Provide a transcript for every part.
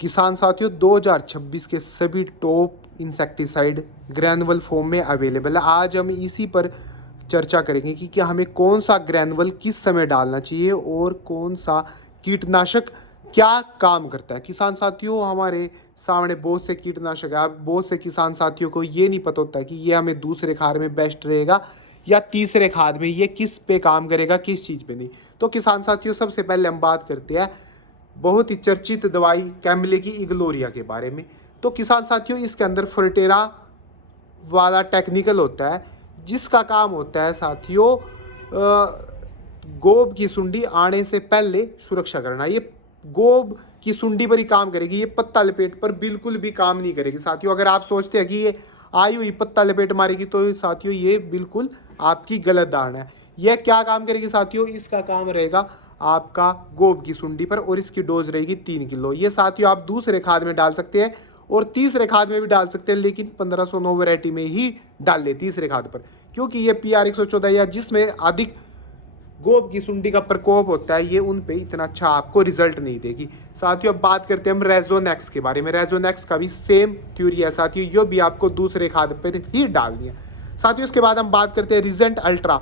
किसान साथियों 2026 के सभी टॉप इंसेक्टिसाइड ग्रैनुअल फॉर्म में अवेलेबल है। आज हम इसी पर चर्चा करेंगे कि क्या हमें कौन सा ग्रैनुअल किस समय डालना चाहिए और कौन सा कीटनाशक क्या काम करता है। किसान साथियों हमारे सामने बहुत से कीटनाशक है। अब बहुत से किसान साथियों को ये नहीं पता होता कि ये हमें दूसरे खाद में बेस्ट रहेगा या तीसरे खाद में, ये किस पे काम करेगा किस चीज़ पे नहीं। तो किसान साथियों सबसे पहले हम बात करते हैं बहुत ही चर्चित दवाई कैमले की इग्लोरिया के बारे में। तो किसान साथियों इसके अंदर फर्टेरा वाला टेक्निकल होता है जिसका काम होता है साथियों गोब की सुंडी आने से पहले सुरक्षा करना। ये गोब की सुंडी पर ही काम करेगी, ये पत्ता लपेट पर बिल्कुल भी काम नहीं करेगी साथियों। अगर आप सोचते हैं कि ये आई हुई पत्ता लपेट मारेगी तो साथियों ये बिल्कुल आपकी गलत धारणा है। यह क्या काम करेगी साथियों, इसका काम रहेगा आपका गोब की सुंडी पर और इसकी डोज रहेगी 3 किलो। ये साथियों आप दूसरे खाद में डाल सकते हैं और तीसरे खाद में भी डाल सकते हैं, लेकिन 1509 वैरायटी में ही डाल ले तीसरे खाद पर, क्योंकि ये PR 114 या जिसमें अधिक गोब की सुंडी का प्रकोप होता है ये उन पे इतना अच्छा आपको रिजल्ट नहीं देगी। साथियों अब बात करते हैं हम रेजोनेक्स के बारे में। रेजोनेक्स का भी सेम थ्योरी है साथियों, ये भी आपको दूसरे खाद पर ही डालनी है साथियों। इसके बाद हम बात करते हैं रिजेंट अल्ट्रा।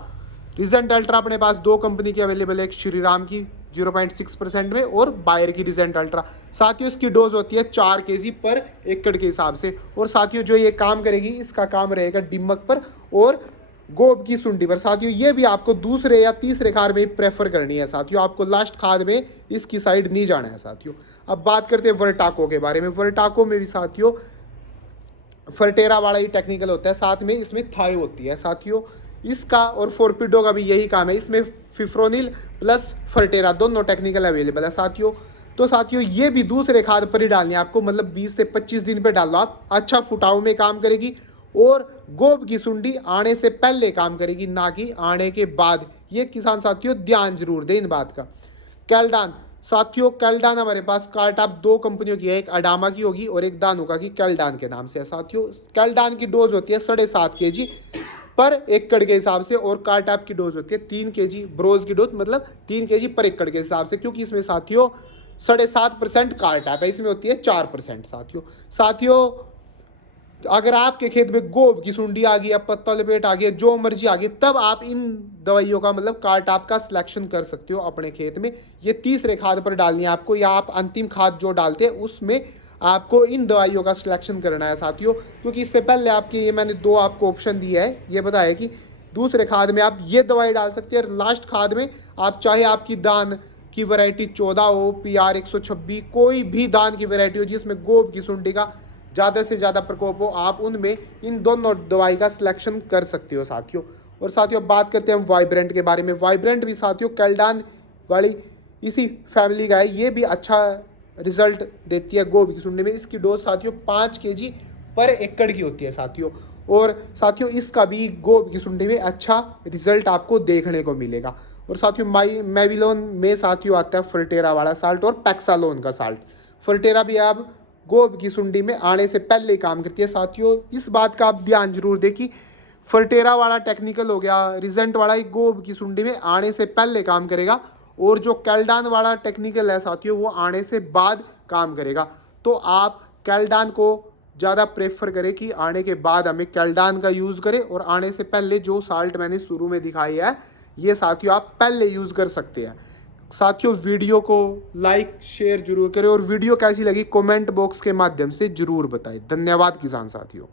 रिजेंट अल्ट्रा अपने पास 2 कंपनी की अवेलेबल है, एक श्रीराम की 0.6% में और बायर की रिजेंट अल्ट्रा। साथियों इसकी डोज होती है 4 kg पर एकड़ के हिसाब से। और साथियों जो ये काम करेगी इसका काम रहेगा दीमक पर और गोब की सुंडी पर। साथियों ये भी आपको दूसरे या तीसरे खाद में प्रेफर करनी है साथियों, आपको लास्ट खाद में इसकी साइड नहीं जाना है साथियों। अब बात करते हैं वर्टाको के बारे में। वर्टाको में भी साथियों फर्टेरा वाला ही टेक्निकल होता है, साथ में इसमें थाई होती है साथियों। इसका और फोर्पिडो का भी यही काम है, इसमें फिफ्रोनिल प्लस फर्टेरा दोनों टेक्निकल अवेलेबल है साथियों। तो साथियों ये भी दूसरे खाद पर ही डालनी है आपको, मतलब 20 से 25 दिन पे डाल लो आप। अच्छा फुटाव में काम करेगी और गोब की सुंडी आने से पहले काम करेगी, ना कि आने के बाद। ये किसान साथियों ध्यान जरूर दें इन बात का। कैल्डान साथियों, कैल्डान हमारे पास कार्टाप 2 कंपनियों की है, एक अडामा की होगी और एक दानुका की कैल्डान के नाम से है साथियों। कैल्डान की डोज होती है 7.5 kg पर एकड़ के हिसाब से और कार्टाप की डोज होती है 3 kg। ब्रोज की डोज मतलब 3 kg पर एकड़ के हिसाब से, क्योंकि इसमें साथियों 7.5% कार्टाप है, इसमें होती है 4% साथियों अगर आपके खेत में गोब की सुंडी आ गई या पत्ता लपेट आ गया, जो मर्जी आ गई, तब आप इन दवाइयों का मतलब कार्टाप का सिलेक्शन कर सकते हो अपने खेत में। ये तीसरे खाद पर डालनी है आपको, या आप अंतिम खाद जो डालते हैं उसमें आपको इन दवाइयों का सिलेक्शन करना है साथियों। क्योंकि इससे पहले आपके ये मैंने 2 आपको ऑप्शन दिया है, ये बताया कि दूसरे खाद में आप ये दवाई डाल सकते हैं, लास्ट खाद में आप चाहे आपकी दान की वैरायटी 14 हो, PR 126, कोई भी दान की वैरायटी हो जिसमें गोब की सुंडी का ज़्यादा से ज़्यादा प्रकोप हो, आप उनमें इन दोनों दवाई का सिलेक्शन कर सकते हो साथियों। और साथियों बात करते हैं हम वाइब्रेंट के बारे में। वाइब्रेंट भी साथियों कैल्डान वाली इसी फैमिली का है, ये भी अच्छा रिजल्ट देती है गोब की सुंडी में। इसकी डोज साथियों 5 kg पर एकड़ की होती है साथियों। और साथियों इसका भी गोब की सुंडी में अच्छा रिजल्ट आपको देखने को मिलेगा। और साथियों मेविलोन में साथियों आता है फर्टेरा वाला साल्ट और पैक्सालोन का साल्ट। फर्टेरा भी आप गोब की सुंडी में आने से पहले काम करती है साथियों। इस बात का आप ध्यान जरूर दें कि फर्टेरा वाला टेक्निकल हो गया, रिजेंट वाला ही गोब की सुंडी में आने से पहले काम करेगा, और जो कैल्डान वाला टेक्निकल है साथियों वो आने से बाद काम करेगा। तो आप कैल्डान को ज़्यादा प्रेफर करें कि आने के बाद हमें कैल्डान का यूज़ करें, और आने से पहले जो साल्ट मैंने शुरू में दिखाई है ये साथियों आप पहले यूज़ कर सकते हैं। साथियों वीडियो को लाइक शेयर जरूर करें और वीडियो कैसी लगी कमेंट बॉक्स के माध्यम से जरूर बताएं। धन्यवाद किसान साथियों।